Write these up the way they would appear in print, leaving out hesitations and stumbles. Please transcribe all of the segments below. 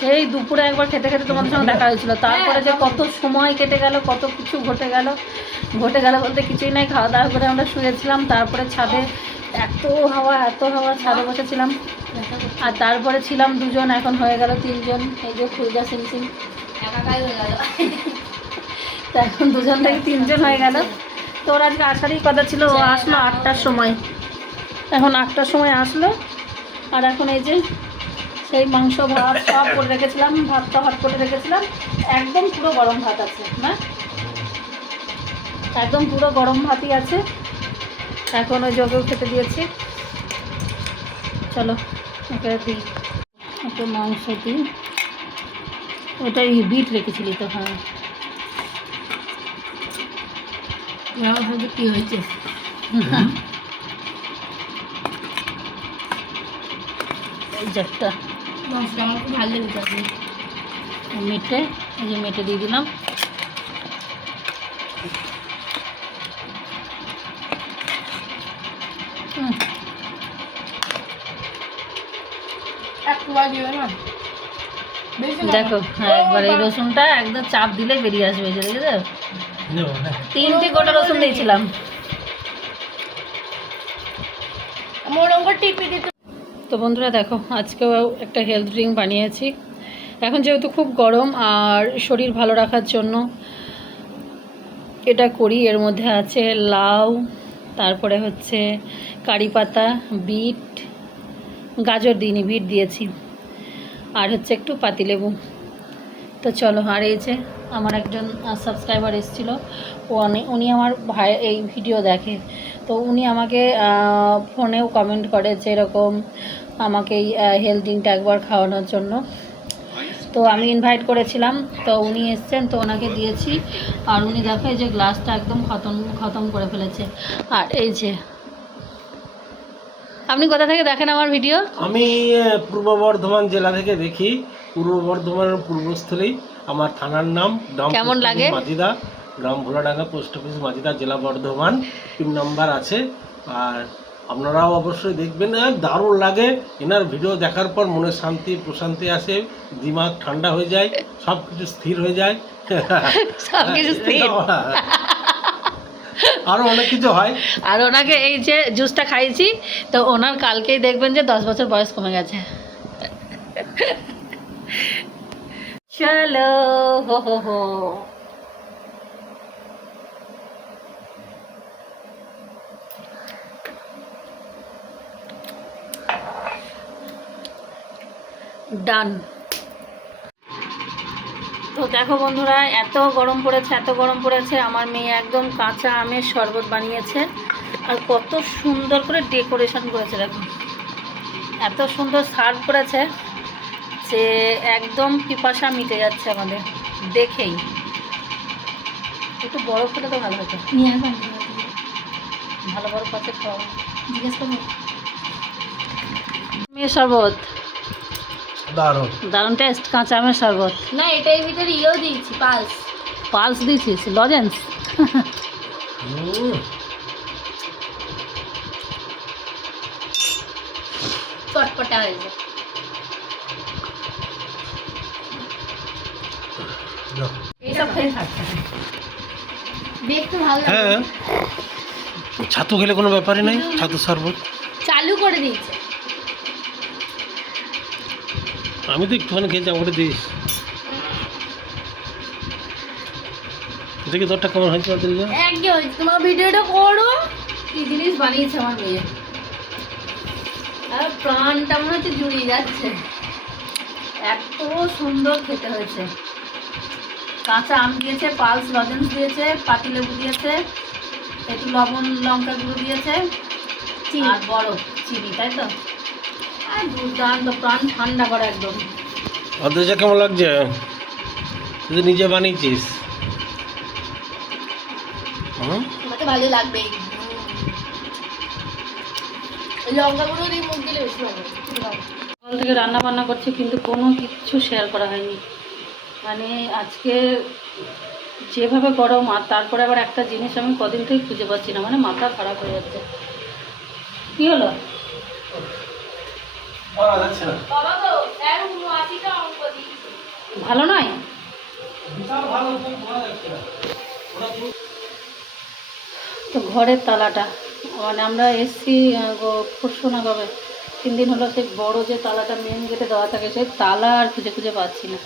সেই দুপুরে একবার খেতে খেতে তোমাদের সঙ্গে দেখা হয়েছিল, তারপরে যে কত সময় কেটে গেল, কত কিছু ঘটে গেল বলতে কিছুই নাই। খাওয়া দাওয়া করে আমরা শুয়েছিলাম, তারপরে ছাদে এত হাওয়া ছাদে বসেছিলাম, আর তারপরে ছিলাম দুজন, এখন হয়ে গেল তিনজন। এই যে ফুলদা সিমসিম একাকাই হয়ে গেল, তা এখন দুজন থেকে তিনজন হয়ে গেল। তো ওর আজকে আসারই কথা ছিল, ও আসলো 8টার সময়, এখন 8টার সময় আসলো। আর এখন এই যে সেই মাংস ভাত সব করে রেখেছিলাম, ভাতটা হট করে রেখেছিলাম, একদম পুরো গরম ভাত আছে না, একদম পুরো গরম ভাতই আছে। এখন ওই জগেও খেতে দিয়েছি, চলো ওকে দিই একটু মাংস দিই। ওটা বিট রেখেছিলি তো? হ্যাঁ, কি হয়েছে এই যে একটা ভালো লেগেছে মেটে, এই যে মেটে দিয়ে দিলাম। দেখো হ্যাঁ, একবার এই রসুনটা একদম চাপ দিলে বেরিয়ে আসবে, দেখেছো? 3টে গোটা রসুন দিয়েছিলাম। তো বন্ধুরা দেখো, আজকেও একটা হেলথ ড্রিঙ্ক বানিয়েছি। এখন যেহেতু খুব গরম আর শরীর ভালো রাখার জন্য এটা করি। এর মধ্যে আছে লাউ, তারপরে হচ্ছে কারি পাতা, বিট, গাজর দিইনি, বিট দিয়েছি, আর হচ্ছে একটু পাতিলেবু। তো চলো, আর এই যে আমার একজন সাবস্ক্রাইবার এসেছিলো, উনি আমার ভাই এই ভিডিও দেখে, তো উনি আমাকে ফোনেও কমেন্ট করে যে এরকম আমাকে এই হেলথ ড্রিঙ্কটা একবার খাওয়ানোর জন্য। তো আমি ইনভাইট করেছিলাম, তো উনি এসছেন, তো ওনাকে দিয়েছি। আর উনি দেখো এই যে গ্লাসটা একদম খতম করে ফেলেছে। আর এই যে, আপনি কোথা থেকে দেখেন আমার ভিডিও? আমি পূর্ব বর্ধমান জেলা থেকে দেখি, পূর্ব বর্ধমানের পূর্বস্থলী, আমার থানার নাম কেমন লাগে? মাজিদা, গ্রাম ভোলাডাঙ্গা, পোস্ট অফিস মাজিদা, জেলা বর্ধমান, 3 নম্বর আছে। আর আপনারাও অবশ্যই দেখবেন, দারুণ লাগে। এনার ভিডিও দেখার পর মনে শান্তি প্রশান্তি আসে, দিমাগ ঠান্ডা হয়ে যায়, সব কিছু স্থির হয়ে যায়, সব কিছু স্থির, আরও অনেক কিছু হয়। আর ওনাকে এই যে জুসটা খাইয়েছি, তো ওনার কালকেই দেখবেন যে 10 বছর বয়স কমে গেছে। চলো হো হো হো। ডান। তো দেখো বন্ধুরা, এত গরম পড়েছে, আমার মেয়ে একদম কাঁচা আমের শরবত বানিয়েছে, আর কত সুন্দর করে ডেকোরেশন করেছে দেখো, এত সুন্দর সার্ভ করেছে যে একদম পিপাসা মিটে যাচ্ছে আমাদের দেখেই। একটু বরফ হলে তো ভালো হতো, ভালো বরফ আছে, খাওয়া জিজ্ঞেস করবো। মেয়ের শরবত দারুণ টেস্ট, কাঁচা আমের শরবত। না, এটার ভিতরে ইয়েও দিয়েছি, পালস দিয়েছিস, লজেন্স। চটপটা হয়েছে, এইসব খেয়ে থাকছে দেখতে ভালো লাগে। হ্যাঁ, ছাতু খেলে কোনো ব্যাপারই নাই, ছাতু শরবত চালু করে দিয়েছে। আমি তো একটুখানি খেয়েছি, আমাকে দিস। দেখি তোরটা কেমন হয়েছে? একদম হয়েছে, তোমার ভিডিওটা করো। কি জিনিস বানিয়েছে আমার মেয়ে, আর প্রাণটা মনে হচ্ছে জুড়িয়ে যাচ্ছে, এত সুন্দর খেতে হয়েছে। কাঁচা আম দিয়েছে, পালস লজেন্স দিয়েছে, পাতিলেবু দিয়েছে, একটু লবণ লঙ্কা গুঁড়ো দিয়েছে, আর বরফ চিনি, তাই তো? আর দুর্দান্ত, প্রাণ ঠান্ডা করে একদম। অদ্রিজা কেমন লাগছে? তুই নিজে বানিয়েছিস? আমাকে ভালো লাগবে, লঙ্কাগুলো দিয়ে মুখ দিলে বেশি ভালো। সকাল থেকে রান্না বান্না করছি, কিন্তু কোনো কিছু শেয়ার করা হয়নি। মানে আজকে যেভাবে গরম, আর তারপরে আবার একটা জিনিস আমি কদিন থেকে খুঁজে পাচ্ছি না, মানে মাথা খারাপ হয়ে যাচ্ছে। কি হলো পাওয়া যাচ্ছে না। বাবা গো, 79টা অঙ্ক দিয়েছি। ভালো নয়? বিশাল ভালো, খুব ভালো লাগছে না। ওরা তো- তো ঘরের তালাটা মানে আমরা এসছি পরশু না কবে 3 দিন হলো, সেই বড় যে তালাটা মেন গেটে দেওয়া থাকে সেই তালা আর খুঁজে খুঁজে পাচ্ছি না।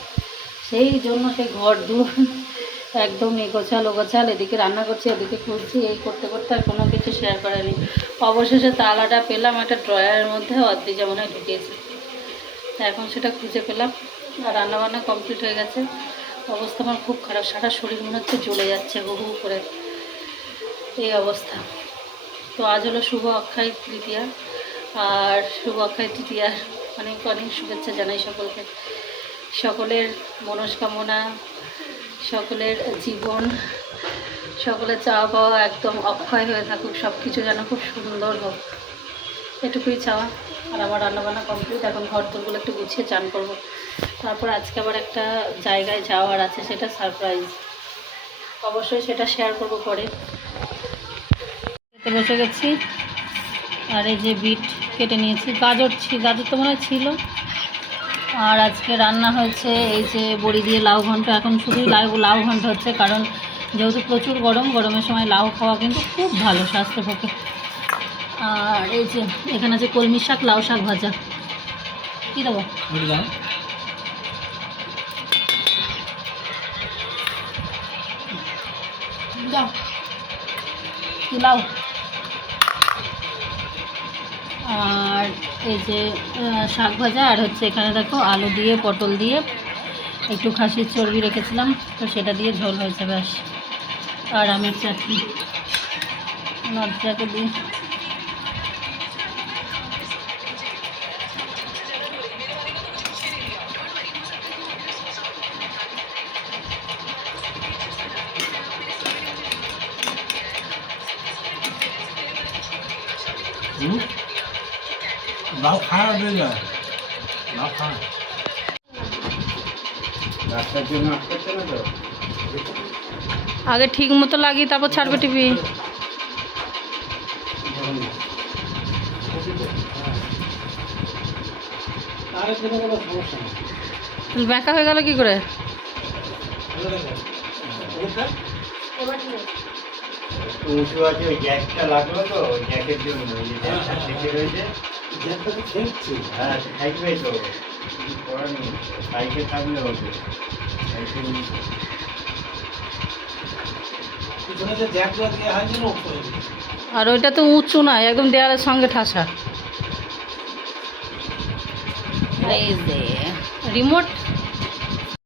সেই জন্য সেই ঘর দূর একদম এগোছাল ওগোছাল, এদিকে রান্না করছি এদিকে খুঁজছি, এই করতে করতে আর কোনো কিছু শেয়ার করেনি। অবশেষে তালাটা পেলাম একটা ড্রয়ারের মধ্যে, অর্ধেক যেমন হয় ঢুকিয়েছি। তা এখন সেটা খুঁজে পেলাম আর রান্নাবান্না কমপ্লিট হয়ে গেছে। অবস্থা আমার খুব খারাপ, সারা শরীর মনে হচ্ছে জ্বলে যাচ্ছে হু হু করে, এই অবস্থা। তো আজ হলো শুভ অক্ষয় তৃতীয়া, আর শুভ অক্ষয় তৃতীয়ার অনেক অনেক শুভেচ্ছা জানাই সকলকে। সকলের মনস্কামনা, সকলের জীবন, সকলের চাওয়া পাওয়া একদম অক্ষয় হয়ে থাকুক, সব কিছু যেন খুব সুন্দর হোক, এটুকুই চাওয়া। আর আমার রান্নাবান্না কমপ্লিট, এখন ঘর তোরগুলো একটু গুছিয়ে চান করব। তারপর আজকে আবার একটা জায়গায় যাওয়ার আছে, সেটা সারপ্রাইজ, অবশ্যই সেটা শেয়ার করব পরে। খেতে বসে গেছি, আর এই যে বিট কেটে নিয়েছি, গাজর তো মনে হয় ছিল। আর আজকে রান্না হয়েছে এই যে বড়ি দিয়ে লাউ ঘন্ট। এখন শুধুই লাউ ঘন্ট হচ্ছে, কারণ যেহেতু প্রচুর গরমের সময় লাউ খাওয়া কিন্তু খুব ভালো স্বাস্থ্যের পক্ষে। আর এই যে এখানে আছে কলমি শাক, লাউ শাক ভাজা। কী দেবো? দাও। লাউ। আর এই যে শাক ভাজা, আর হচ্ছে এখানে দেখো আলু দিয়ে পটল দিয়ে একটু খাসির চর্বি রেখেছিলাম, তো সেটা দিয়ে ঝোল হয়েছে ব্যাস। আর আমের চাটনি নজরাকে দিই। লাউ খাওয়া হয়ে যায়, লাউ খাওয়া। রাস্তার জন্য আসতে না তো, আগে ঠিক মতো লাগিয়ে তারপর ছাড়বে টিভি। আরে কোনো কোনো সমস্যা নেই। ব্যাকা হয়ে গেল কি করে? উঁচু আছে, ওই জ্যাকটা লাগলো তো, ওই জ্যাকের জন্য ওই যে জ্যাকটা থেকে রয়েছে। জ্যাকটা তো খেয়েছি। হ্যাঁ, থাকবে তো, কিছু করার নেই, বাইকে থাকলে হবে। সাইকেল পিছনে যে জ্যাকগুলো দেওয়া হয় যেন উপরে। আর ওইটা তো উঁচু না, একদম দেয়ালের সঙ্গে ঠাসা। এই যে রিমোট